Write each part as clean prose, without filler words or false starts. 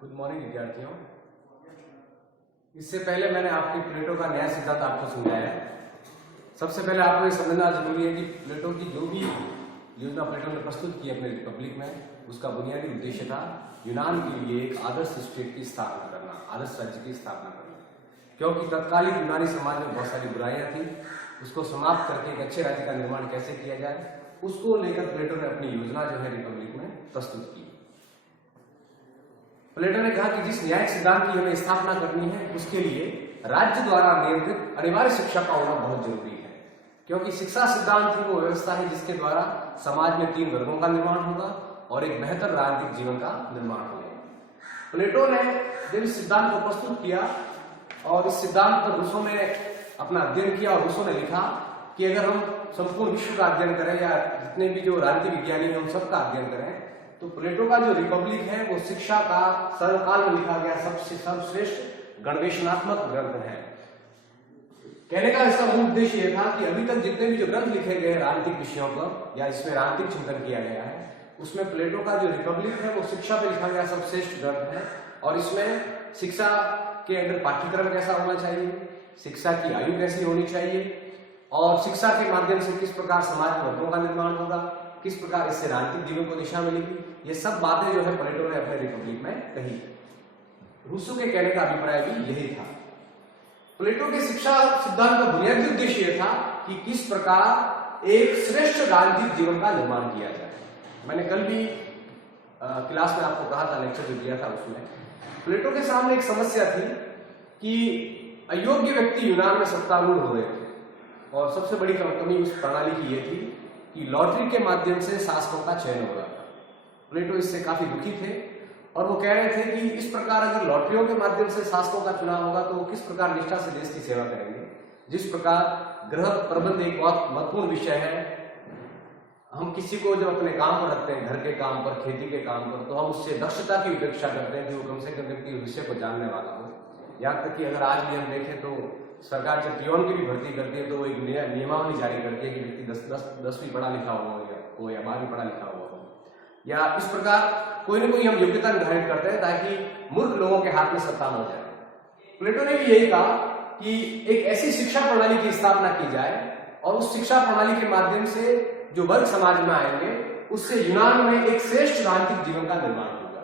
Good morning विद्यार्थियों। इससे पहले मैंने आपकी प्लेटो का न्याय सिद्धांत आपको समझाया है। सबसे पहले आपको ये समझना जरूरी है कि प्लेटो की जो भी योजना प्लेटो ने प्रस्तुत की अपने रिपब्लिक में, उसका बुनियादी उद्देश्य था यूनान के लिए एक आदर्श स्टेट की स्थापना करना, आदर्श राज्य की स्थापना करना। क्योंकि तत्कालीन यूनानी समाज में बहुत सारी बुराइयां थी, उसको समाप्त करके एक अच्छे राज्य का निर्माण कैसे किया जाए, उसको लेकर प्लेटो ने अपनी योजना जो है रिपब्लिक में प्रस्तुत की। प्लेटो ने कहा कि जिस न्यायिक सिद्धांत की हमें स्थापना करनी है, उसके लिए राज्य द्वारा नियंत्रित अनिवार्य शिक्षा का होना बहुत जरूरी है। क्योंकि शिक्षा सिद्धांत ही वो व्यवस्था है जिसके द्वारा समाज में 3 वर्गों का निर्माण होगा और एक बेहतर राजनीतिक जीवन का निर्माण होगा। प्लेटो ने जब इस सिद्धांत को प्रस्तुत किया और इस सिद्धांत पर रूसों ने अपना अध्ययन किया और रूसों ने लिखा कि अगर हम संपूर्ण विश्व का अध्ययन करें या जितने भी जो राजनीतिक विज्ञानी हैं उन सबका अध्ययन करें, तो प्लेटो का जो रिपब्लिक है वो शिक्षा का सर्वकाल में लिखा गया सबसे सर्वश्रेष्ठ गणवेशनात्मक ग्रंथ है। कहने का इसका मूल उद्देश्य यह था कि अभी तक जितने भी जो ग्रंथ लिखे गए राजनीतिक विषयों पर या इसमें राजनीतिक चिंतन किया गया है, उसमें प्लेटो का जो रिपब्लिक है वो शिक्षा पे लिखा गया सर्वश्रेष्ठ ग्रंथ है। और इसमें शिक्षा के अंदर पाठ्यक्रम कैसा होना चाहिए, शिक्षा की आयु कैसी होनी चाहिए और शिक्षा के माध्यम से किस प्रकार समाज में वर्गों का निर्माण होगा, किस प्रकार इससे राजनीतिक जीवन को दिशा मिलेगी, ये सब बातें जो है प्लेटो ने अपने रिपब्लिक में कही। रूसो के कहने का अभिप्राय भी यही था। प्लेटो के शिक्षा सिद्धांत का बुनियादी उद्देश्य यह था कि किस प्रकार एक श्रेष्ठ राजनीतिक जीवन का निर्माण किया जाए। मैंने कल भी क्लास में आपको कहा था, लेक्चर जो दिया था उसमें प्लेटो के सामने एक समस्या थी कि अयोग्य व्यक्ति यूनान में सत्तारूढ़ हो रहे थे और सबसे बड़ी कमी उस प्रणाली की यह थी कि लॉटरी के माध्यम से शासकों का चयन हो रहा था। प्लेटो इससे काफी दुखी थे और वो कह रहे थे कि इस प्रकार अगर लॉटरियों के माध्यम से शासकों का चुनाव होगा तो किस प्रकार निष्ठा से देश की सेवा करेंगे। जिस प्रकार गृह प्रबंध एक बहुत महत्वपूर्ण विषय है, हम किसी को जब अपने काम पर रखते हैं, घर के काम पर, खेती के काम पर, तो हम उससे दक्षता की अपेक्षा करते हैं कि वो कम से कम व्यक्ति विषय को जानने वाला हो। यहाँ तक कि अगर आज भी हम देखें तो सरकार जब पियोन की भी भर्ती करती है तो वो एक नियमावली जारी करती है कि व्यक्ति 10वीं पढ़ा लिखा हो या 12वीं पढ़ा लिखा हुआ हो, या इस प्रकार कोई ना कोई हम योग्यता निर्धारित करते हैं ताकि मूर्ख लोगों के हाथ में सत्ता न जाए। प्लेटो ने भी यही कहा कि एक ऐसी शिक्षा प्रणाली की स्थापना की जाए और उस शिक्षा प्रणाली के माध्यम से जो वर्ग समाज में आएंगे उससे यूनान में एक श्रेष्ठ राजनीतिक जीवन का निर्माण होगा।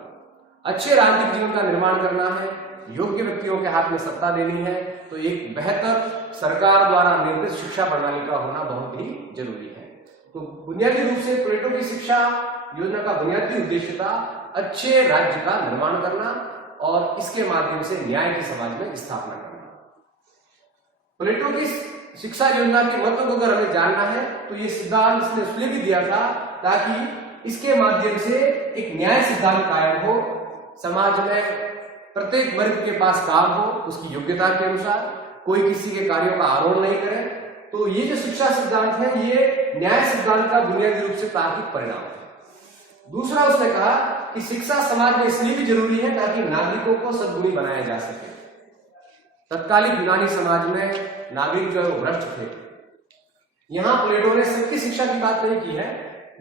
अच्छे राजनीतिक जीवन का निर्माण करना है, योग्य व्यक्तियों के हाथ में सत्ता देनी है, तो एक बेहतर सरकार द्वारा नियंत्रित शिक्षा प्रणाली का होना बहुत ही जरूरी है। तो बुनियादी रूप से प्लेटो की शिक्षा योजना का बुनियादी उद्देश्य था अच्छे राज्य का निर्माण करना और इसके माध्यम से न्याय के समाज में स्थापना करना। प्लेटो की शिक्षा योजना के महत्व को अगर हमें जानना है तो ये सिद्धांत इसने इसलिए भी दिया था ताकि इसके माध्यम से एक न्याय सिद्धांत कायम हो, समाज में प्रत्येक वर्ग के पास काम हो उसकी योग्यता के अनुसार, कोई किसी के कार्यों का आरोप नहीं करे। तो ये जो शिक्षा सिद्धांत है ये न्याय सिद्धांत का बुनियादी रूप से तार्किक परिणाम है। दूसरा उसने कहा कि शिक्षा समाज में इसलिए भी जरूरी है ताकि नागरिकों को सद्गुणी बनाया जा सके। तत्कालीन यूनानी समाज में नागरिक जो है वो भ्रष्ट थे। यहां प्लेटो ने सबकी शिक्षा की बात नहीं की है,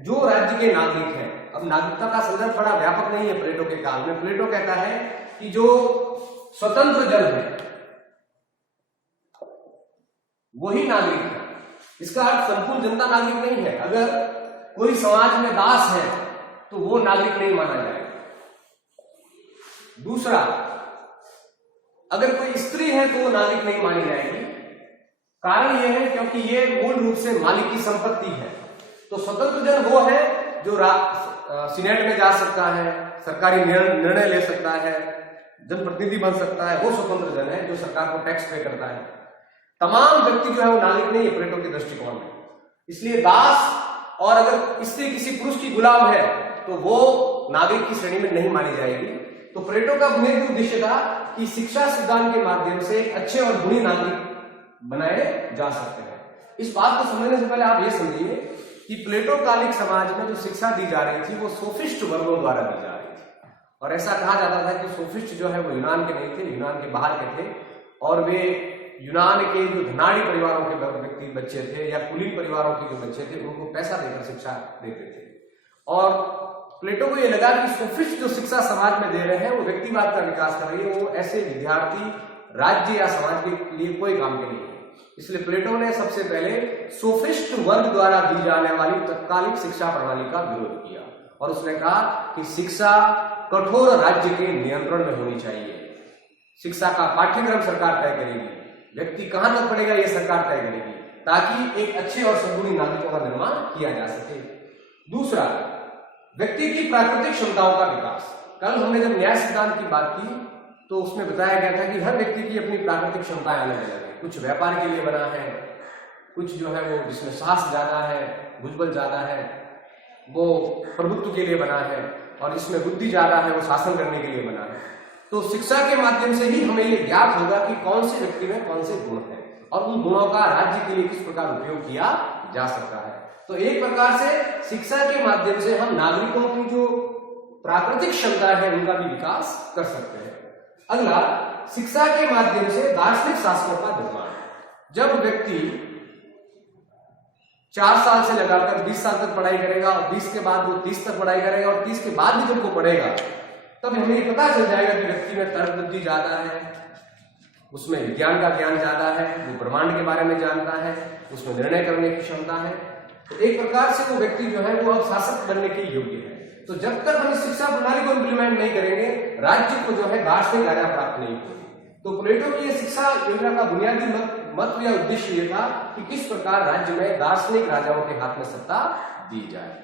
जो राज्य के नागरिक हैं। अब नागरिकता का संदर्भ बड़ा व्यापक नहीं है प्लेटो के काल में। प्लेटो कहता है कि जो स्वतंत्र जन है वही नागरिक है। इसका अर्थ संपूर्ण जनता नागरिक नहीं है। अगर कोई समाज में दास है तो वो नागरिक नहीं माना जाएगा। दूसरा, अगर कोई स्त्री है तो वो नागरिक नहीं मानी जाएगी। कारण यह है क्योंकि ये मूल रूप से मालिक की संपत्ति है। तो स्वतंत्र जन वो है जो सीनेट में जा सकता है, सरकारी निर्णय ले सकता है, जनप्रतिनिधि बन सकता है, वो स्वतंत्र जन है जो सरकार को टैक्स पे करता है। तमाम व्यक्ति जो है वो नागरिक नहीं है प्लेटो के दृष्टिकोण में। इसलिए दास और अगर स्त्री किसी पुरुष की गुलाम है तो वो नागरिक की श्रेणी में नहीं मानी जाएगी। तो प्लेटो का बुनियादी उद्देश्य था कि शिक्षा सिद्धांत के माध्यम से अच्छे और गुणी नागरिक बनाए जा सकते हैं। इस बात को समझने से पहले आप ये समझिए कि प्लेटो कालिक समाज में जो शिक्षा दी जा रही थी वो सोफिस्ट वर्गों द्वारा दी जा रही थी। और ऐसा कहा जाता था कि सोफिस्ट जो है वो यूनान के नहीं थे, यूनान के बाहर के थे और वे यूनान के जो धनाढ़ी परिवारों के व्यक्ति बच्चे थे या कुलीन परिवारों के जो बच्चे थे उनको पैसा देकर शिक्षा देते थे। और प्लेटो को यह लगा कि सोफिस्ट जो शिक्षा समाज में दे रहे हैं वो व्यक्तिवाद का विकास कर रही है, वो ऐसे विद्यार्थी राज्य या समाज के लिए कोई काम के नहीं है। इसलिए प्लेटो ने सबसे पहले सोफिस्ट वर्ग द्वारा दी जाने वाली तत्कालिक शिक्षा प्रणाली का विरोध किया और उसने कहा कि शिक्षा कठोर राज्य के नियंत्रण में होनी चाहिए। शिक्षा का पाठ्यक्रम सरकार तय करेगी, व्यक्ति कहां तक पढ़ेगा यह सरकार तय करेगी, ताकि एक अच्छे और सद्गुणी नागरिकों का निर्माण किया जा सके। दूसरा, व्यक्ति की प्राकृतिक क्षमताओं का विकास। कल हमने जब न्याय सिद्धांत की बात की तो उसमें बताया गया था कि हर व्यक्ति की अपनी प्राकृतिक क्षमताएं अलग अलग है। कुछ व्यापार के लिए बना है, कुछ जो है वो जिसमें साहस ज्यादा है, भुजबल ज्यादा है, वो प्रभुत्व के लिए बना है, और इसमें बुद्धि ज्यादा है, वो शासन करने के लिए बना है। तो शिक्षा के माध्यम से ही हमें ये ज्ञात होगा कि कौन से व्यक्ति में कौन से गुण है और उन गुणों का राज्य के लिए किस प्रकार उपयोग किया जा सकता है। तो एक प्रकार से शिक्षा के माध्यम से हम नागरिकों की जो प्राकृतिक क्षमता है उनका भी विकास कर सकते हैं। अगला, शिक्षा के माध्यम से दार्शनिक शासकों का निर्माण। जब व्यक्ति 4 साल से लगाकर 20 साल तक पढ़ाई करेगा और 20 के बाद वो 30 तक पढ़ाई करेगा और 30 के बाद भी जब वो पढ़ेगा तब हमें ये पता चल जाएगा कि व्यक्ति में तर्क बुद्धि ज्यादा है, उसमें विज्ञान का ज्ञान ज्यादा है, वो ब्रह्मांड के बारे में जानता है, उसमें निर्णय करने की क्षमता है। तो एक प्रकार से वो व्यक्ति जो है वो अब शासक बनने के योग्य है। तो जब तक हम इस शिक्षा प्रणाली को इंप्लीमेंट नहीं करेंगे, राज्य को जो है दार्शनिक राजा प्राप्त नहीं होगी। तो प्लेटो की ये शिक्षा योजना का बुनियादी मत या उद्देश्य ये था कि किस प्रकार राज्य में दार्शनिक राजाओं के हाथ में सत्ता दी जाए।